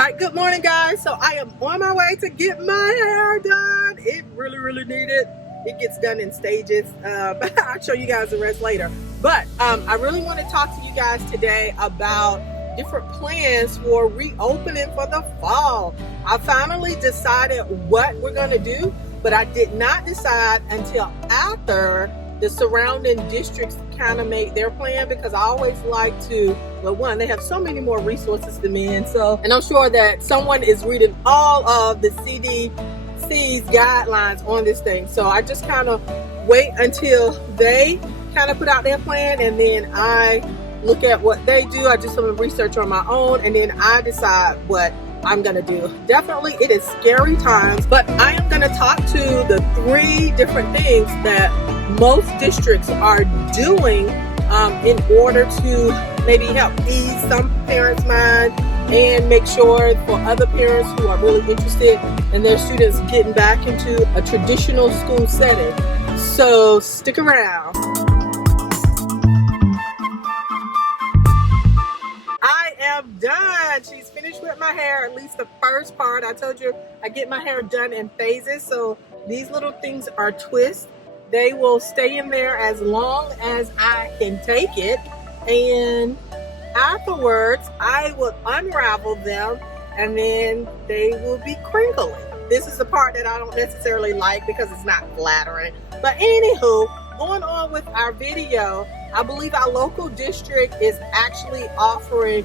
Alright, good morning guys. So I am on my way to get my hair done. It really needed. It gets done in stages. I'll show you guys the rest later. But I really want to talk to you guys today about different plans for reopening for the fall. I finally decided what we're going to do, but I did not decide until after the surrounding districts kind of make their plan, because I always like to, well, one, they have so many more resources than me, and I'm sure that someone is reading all of the CDC's guidelines on this thing. So I just kind of wait until they kind of put out their plan, and then I look at what they do. I do some research on my own, and then I decide what I'm gonna do. Definitely it is scary times, but I am gonna talk to the 3 different things that most districts are doing in order to maybe help ease some parents' mind and make sure for other parents who are really interested in their students getting back into a traditional school setting. So stick around. I am done. She's finished with my hair, at least the first part. I told you I get my hair done in phases. So these little things are twists. They will stay in there as long as I can take it. And afterwards, I will unravel them and then they will be crinkly. This is the part that I don't necessarily like because it's not flattering. But anywho, going on with our video, I believe our local district is actually offering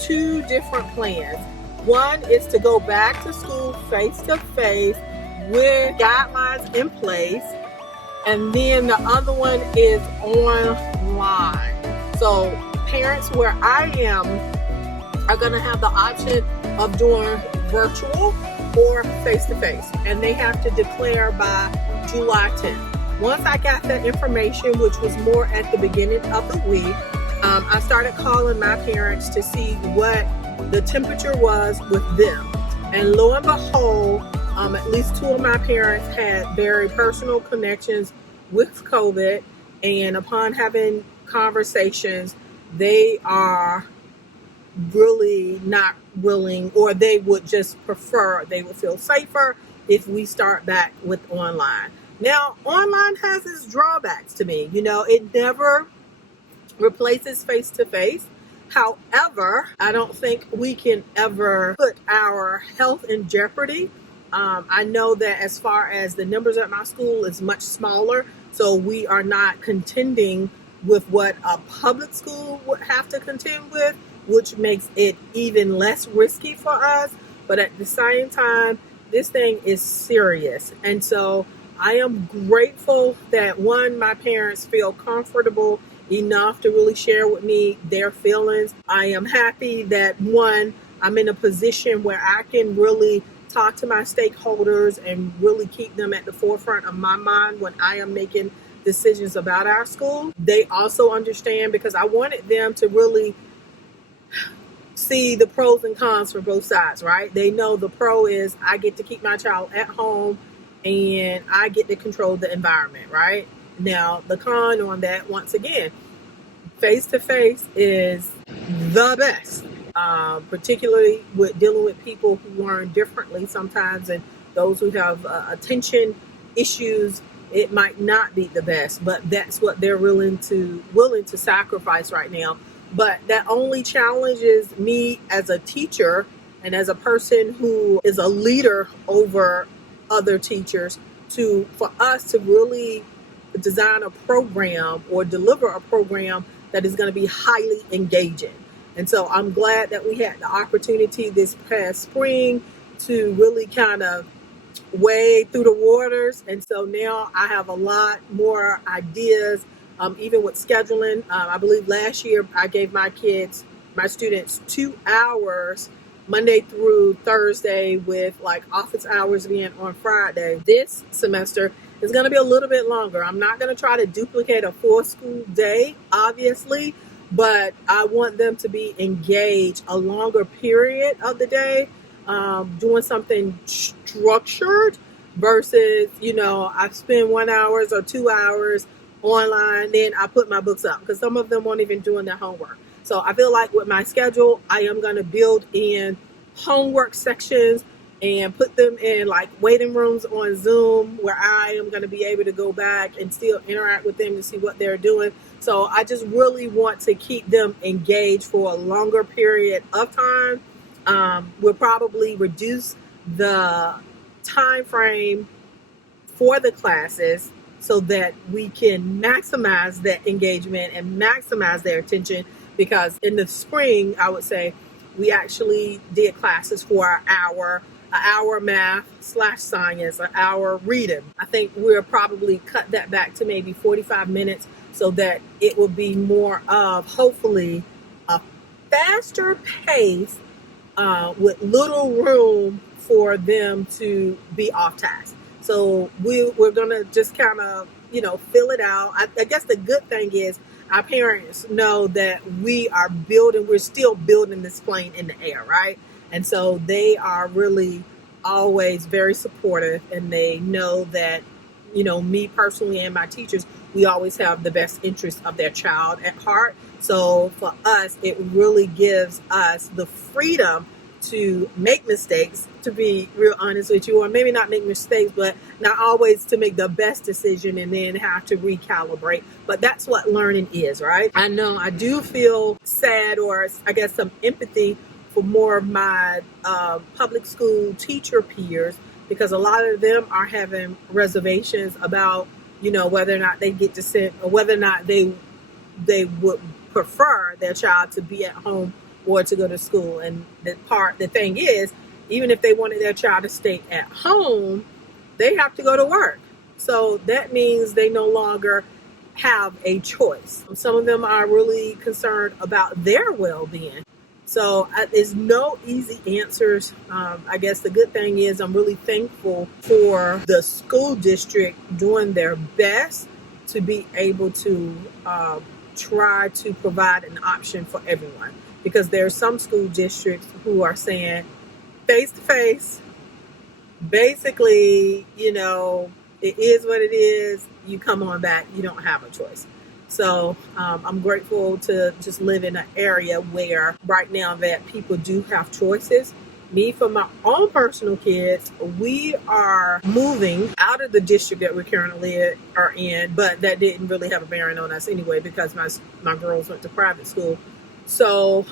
2 different plans. One is to go back to school face-to-face with guidelines in place, and then the other one is online. So parents where I am are going to have the option of doing virtual or face-to-face, and they have to declare by July 10th. Once I got that information, which was more at the beginning of the week, I started calling my parents to see what the temperature was with them. And lo and behold, at least 2 of my parents had very personal connections with COVID. And upon having conversations, they are really not willing, or they would just prefer, they would feel safer if we start back with online. Now, online has its drawbacks to me. You know, it never replaces face-to-face. However, I don't think we can ever put our health in jeopardy. I know that as far as the numbers at my school is much smaller, so we are not contending with what a public school would have to contend with, which makes it even less risky for us. But at the same time, this thing is serious. And so I am grateful that, one, my parents feel comfortable enough to really share with me their feelings. I am happy that, one, I'm in a position where I can really talk to my stakeholders and really keep them at the forefront of my mind when I am making decisions about our school. They also understand, because I wanted them to really see the pros and cons for both sides, right? They know the pro is I get to keep my child at home and I get to control the environment, right? Now, the con on that, once again, face-to-face is the best, particularly with dealing with people who learn differently sometimes, and those who have attention issues. It might not be the best, but that's what they're willing to sacrifice right now. But that only challenges me as a teacher and as a person who is a leader over other teachers for us to really design a program or deliver a program that is going to be highly engaging. And so I'm glad that we had the opportunity this past spring to really kind of wade through the waters. And so now I have a lot more ideas, even with scheduling. I believe last year I gave my students 2 hours Monday through Thursday, with like office hours being on Friday. This semester is going to be a little bit longer. I'm not going to try to duplicate a full school day, obviously, but I want them to be engaged a longer period of the day, doing something structured versus, I spend 1 hour or 2 hours online, then I put my books up, because some of them won't even doing their homework. So I feel like with my schedule, I am going to build in homework sections and put them in like waiting rooms on Zoom where I am going to be able to go back and still interact with them to see what they're doing. So I just really want to keep them engaged for a longer period of time. We'll probably reduce the time frame for the classes so that we can maximize that engagement and maximize their attention, because in the spring, I would say, we actually did classes for an hour math / science, an hour reading. I think we'll probably cut that back to maybe 45 minutes so that it will be more of, hopefully, a faster pace with little room for them to be off task. So we're going to just kind of, fill it out. I guess the good thing is our parents know that we're still building this plane in the air, right? And so they are really always very supportive, and they know that, me personally and my teachers, we always have the best interest of their child at heart. So for us, it really gives us the freedom to make mistakes, to be real honest with you, or maybe not make mistakes, but not always to make the best decision and then have to recalibrate. But that's what learning is, right? I know I do feel sad, or I guess some empathy for more of my public school teacher peers, because a lot of them are having reservations about, whether or not they get to send, or whether or not they would prefer their child to be at home or to go to school. And the thing is, even if they wanted their child to stay at home, they have to go to work. So that means they no longer have a choice. Some of them are really concerned about their well-being. So there's no easy answers. I guess the good thing is I'm really thankful for the school district doing their best to be able to try to provide an option for everyone. Because there are some school districts who are saying face-to-face, basically, it is what it is. You come on back. You don't have a choice. So I'm grateful to just live in an area where right now that people do have choices. Me, for my own personal kids, we are moving out of the district that we currently are in, but that didn't really have a bearing on us anyway, because my girls went to private school. So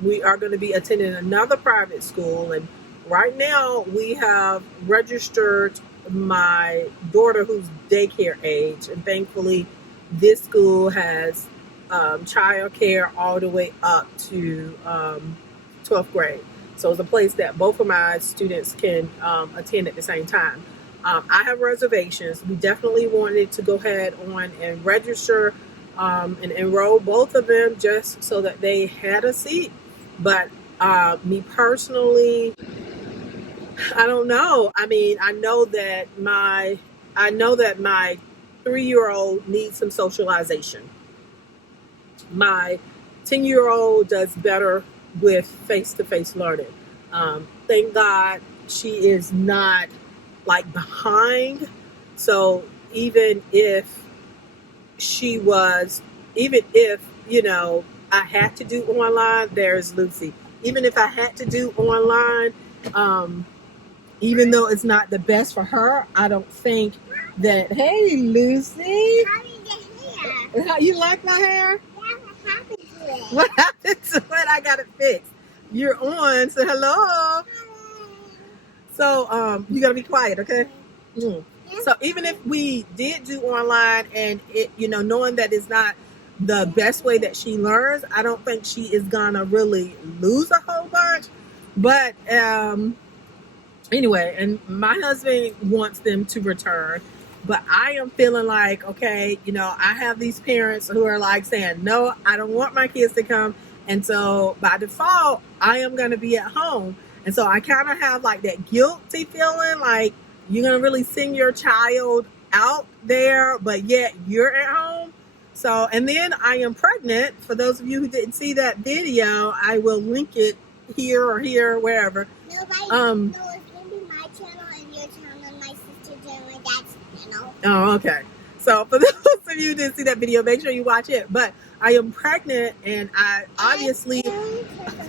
we are going to be attending another private school, and right now we have registered my daughter, who's daycare age, and thankfully this school has child care all the way up to 12th grade. So it's a place that both of my students can attend at the same time. I have reservations. We definitely wanted to go ahead on and register and enroll both of them just so that they had a seat. But me personally, I don't know. I mean, I know that my 3-year-old needs some socialization. My 10-year-old does better with face-to-face learning. Thank God she is not like behind. So even if I had to do online, there's Lucy. Even if I had to do online, even though it's not the best for her, I don't think that, hey, Lucy. How did the hair? You like my hair? Yeah, what happened to it? What happened to it? I got it fixed. You're on, so hello. Hello. So you gotta be quiet, okay? Mm. So even if we did do online, and it, knowing that it's not the best way that she learns, I don't think she is gonna really lose a whole bunch. But anyway, and my husband wants them to return, but I am feeling like, okay, I have these parents who are like saying, no, I don't want my kids to come. And so by default, I am going to be at home. And so I kind of have like that guilty feeling, like you're going to really send your child out there, but yet you're at home. So, and then I am pregnant. For those of you who didn't see that video, I will link it here or here, wherever. Nobody, no, it's going to be my channel and your channel and my sister's and my dad's channel. Oh, okay. So for those of you who didn't see that video, make sure you watch it. But I am pregnant, and I obviously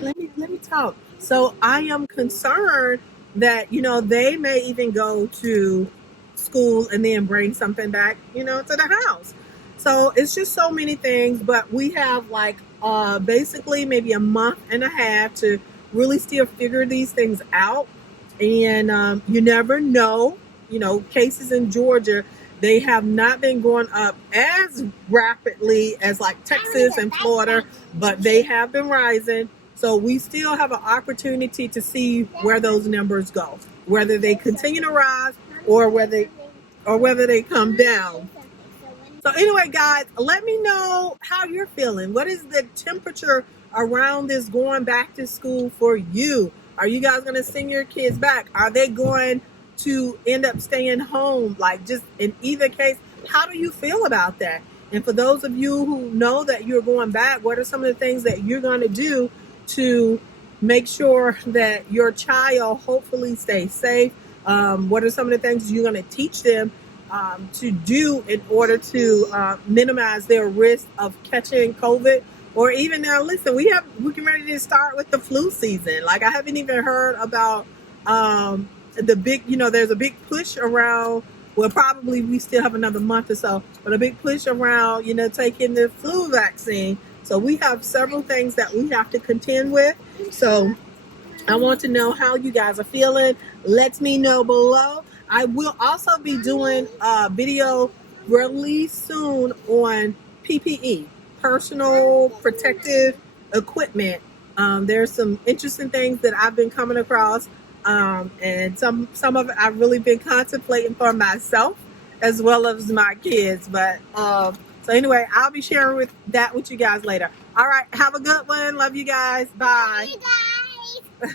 let me talk. So I am concerned that they may even go to school and then bring something back to the house. So it's just so many things, but we have like basically maybe a month and a half to really still figure these things out. And you never know. Cases in Georgia, they have not been going up as rapidly as like Texas and Florida, but they have been rising. So we still have an opportunity to see where those numbers go, whether they continue to rise or whether they come down. So anyway, guys, let me know how you're feeling. What is the temperature around this going back to school for you? Are you guys going to send your kids back? Are they going to end up staying home? Like, just in either case, how do you feel about that? And for those of you who know that you're going back, what are some of the things that you're going to do to make sure that your child hopefully stays safe? What are some of the things you're going to teach them to do in order to minimize their risk of catching COVID? Or even now, listen, we're getting ready to start with the flu season. Like, I haven't even heard about the big, there's a big push around. Well, probably we still have another month or so, but a big push around, taking the flu vaccine. So we have several things that we have to contend with. So I want to know how you guys are feeling. Let me know below. I will also be doing a video really soon on PPE, personal protective equipment. There's some interesting things that I've been coming across, and some of it I've really been contemplating for myself as well as my kids. But so anyway, I'll be sharing that with you guys later. All right, have a good one. Love you guys. Bye. Hey guys.